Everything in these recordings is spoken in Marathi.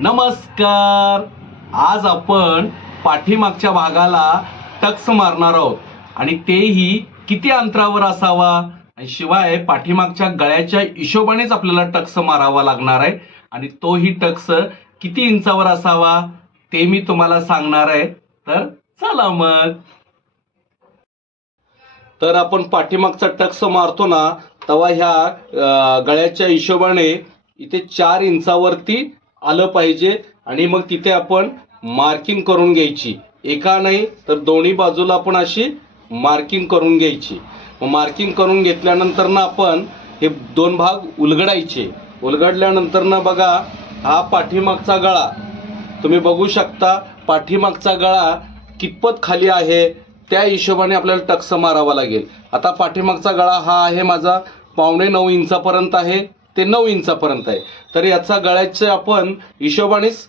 नमस्कार. आज आपण पाठीमागच्या भागाला टक्स मारणार आहोत आणि तेही किती अंतरावर असावा आणि शिवाय पाठीमागच्या गळ्याच्या हिशोबानेच आपल्याला टक्स मारावा लागणार आहे आणि तोही टक्स किती इंचावर असावा ते मी तुम्हाला सांगणार आहे. तर चला मग. तर आपण पाठीमागचा टक्स मारतो ना तेव्हा ह्या गळ्याच्या हिशोबाने इथे 4 इंचावरती आलं पाहिजे आणि मग तिथे आपण मार्किंग करून घ्यायची. एका नाही तर दोन्ही बाजूला आपण अशी मार्किंग करून घ्यायची. मग मार्किंग करून घेतल्यानंतर ना आपण हे 2 भाग उलगडायचे. उलगडल्यानंतर ना बघा हा पाठीमागचा गळा तुम्ही बघू शकता. पाठीमागचा गळा कितपत खाली आहे त्या हिशोबाने आपल्याला टक्स मारावा लागेल. आता पाठीमागचा गळा हा आहे माझा 8.25 इंचापर्यंत आहे ते 9 इंचापर्यंत आहे. तर याचा गळ्याचे आपण हिशोबानेच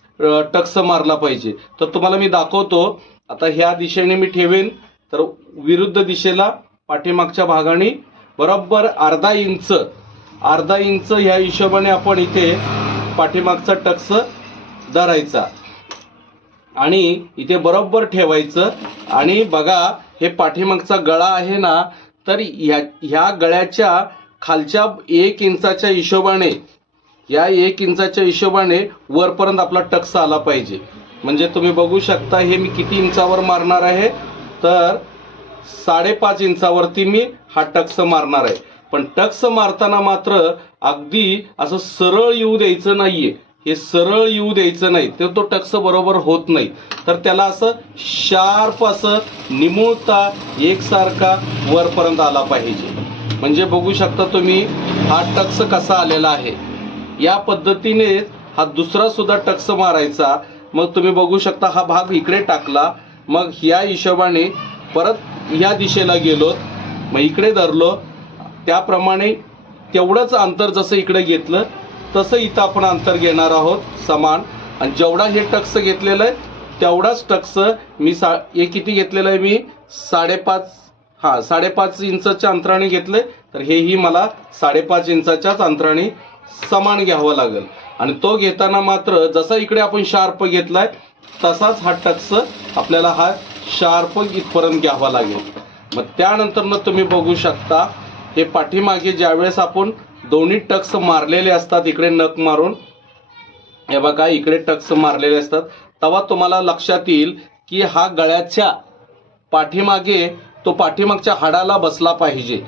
टक्स मारला पाहिजे. तर तुम्हाला मी दाखवतो. आता ह्या दिशेने मी ठेवेन तर विरुद्ध दिशेला पाठीमागच्या भागाने बरोबर अर्धा इंच ह्या हिशोबाने आपण इथे पाठीमागचा टक्स धरायचा आणि इथे बरोबर ठेवायचं. आणि बघा हे पाठीमागचा गळा आहे ना तर ह्या गळ्याच्या खालच्या 1 इंचाच्या हिशोबाने या 1 इंचाच्या हिशोबाने वरपर्यंत आपला टक्स आला पाहिजे. म्हणजे तुम्ही बघू शकता हे मी किती इंचावर मारणार आहे तर 5.5 इंचावरती मी हा टक्स मारणार आहे. पण टक्स मारताना मात्र अगदी असं सरळ येऊ द्यायचं नाहीये. हे सरळ येऊ द्यायचं नाही तर तो टक्स बरोबर होत नाही. तर त्याला असं शार्प असं निमुळता एकसारखा वरपर्यंत आला पाहिजे. म्हणजे बघू शकता तुम्ही हा टक्स कसा आलेला आहे. या पद्धतीने हा दुसरा सुद्धा टक्स मारायचा. मग तुम्ही बघू शकता हा भाग इकडे टाकला. मग ह्या हिशोबाने परत या दिशेला गेलो मग इकडे धरलो. त्याप्रमाणे तेवढंच अंतर जसं इकडे घेतलं तसं इथं आपण अंतर घेणार आहोत समान. आणि जेवढा हे टक्स घेतलेलं आहे तेवढाच टक्स मी हे किती घेतलेलं आहे मी 5.5 इंचाच्या अंतराने घेतले. तर हेही मला 5.5 इंचाच्याच अंतराने समान घ्यावं लागेल. आणि तो घेताना मात्र जसा इकडे आपण शार्प घेतलाय तसाच हा टक्स आपल्याला हा शार्प इथपर्यंत घ्यावा लागेल. मग त्यानंतर मग तुम्ही बघू शकता हे पाठीमागे ज्यावेळेस आपण दोन्ही टक्स मारलेले असतात इकडे नख मारून हे बघा इकडे टक्स मारलेले असतात तेव्हा तुम्हाला लक्षात येईल की हा गळ्याच्या पाठीमागे तो पाठीमागच्या हाडाला बसला पाहिजे.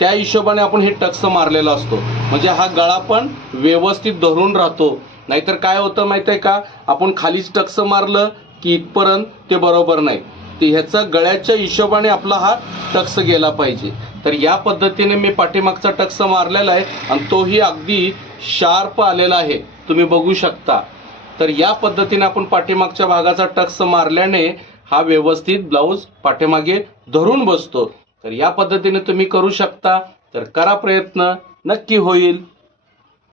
त्या हिशोबाने आपण हे टक्स मारलेला असतो. म्हणजे हा गळा पण व्यवस्थित धरून राहतो. नाहीतर काय होतं माहिती आहे का आपण खालीच टक्स मारलं की इथपर्यंत ते बरोबर नाही. ते ह्याचा गळ्याच्या हिशोबाने आपला हा टक्स गेला पाहिजे. तर या पद्धतीने मी पाठीमागचा टक्स मारलेला आहे आणि तोही अगदी शार्प आलेला आहे तुम्ही बघू शकता. तर या पद्धतीने आपण पाठीमागच्या भागाचा टक्स मारल्याने हा व्यवस्थित ब्लाऊज पाठीमागे धरून बसतो. तर या पद्धतीने तुम्ही करू शकता. तर करा प्रयत्न, नक्की होईल.